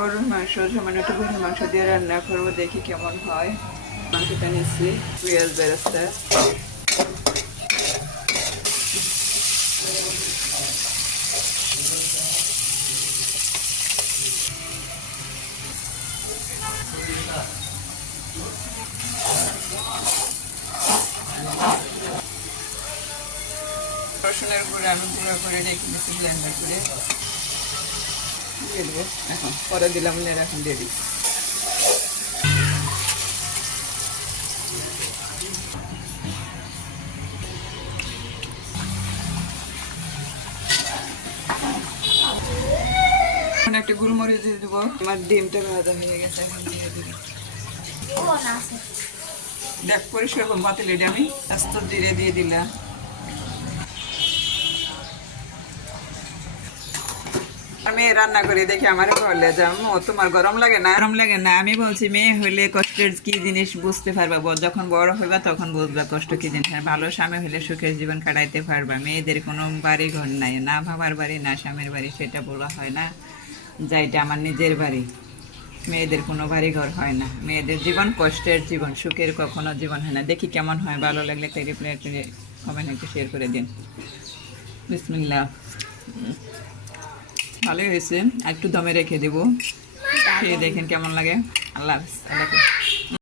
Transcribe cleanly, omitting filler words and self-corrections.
গরুর মাংস সামান্য একটু গরুর মাংস দিয়ে রান্না করবো, দেখি কেমন হয়। মাংসটা নিচ্ছি, পেঁয়াজ বেরেস্তা, রসুনের গুঁড়ো আমি গুঁড়ো করে রেখে দিচ্ছি ব্লেন্ডার করে দিয়ে দেবো। এখন পরে দিলাম, এখন দিয়ে দিই। এখন একটা গুলমরিচ দিয়ে দেবো। আমার ডিমটা ভাজা হয়ে গেছে, এখন দিয়ে দিবি। দেখ পরিষ্কার করে পাতিলে আমি আস্ত জিরে দিয়ে দিলাম। আমি রান্না করি দেখি আমার বলে যাবো তোমার গরম লাগে না, গরম লাগে না। আমি বলছি মেয়ে হইলে কষ্টের কি জিনিস বুঝতে পারবা, যখন বড় হইবা তখন বুঝবা কষ্ট কি জিনিস। ভালো স্বামী হইলে সুখের জীবন কাটাইতে পারবা। মেয়েদের কোনো বাড়ি ঘর নাই, না বাবার বাড়ি না স্বামীর বাড়ি, সেটা বলা হয় না যা এটা আমার নিজের বাড়ি। মেয়েদের কোনো বাড়ি ঘর হয় না, মেয়েদের জীবন কষ্টের জীবন, সুখের কখনো জীবন হয় না। দেখি কেমন হয়, ভালো লাগলে একটা রিপ্লাই করে কমেন্ট একটু শেয়ার করে দিন। বিসমিল্লাহ। ভালোই হয়েছে, একটু দমে রেখে দেবো, খেয়ে দেখেন কেমন লাগে। আল্লাহ হাফেজ।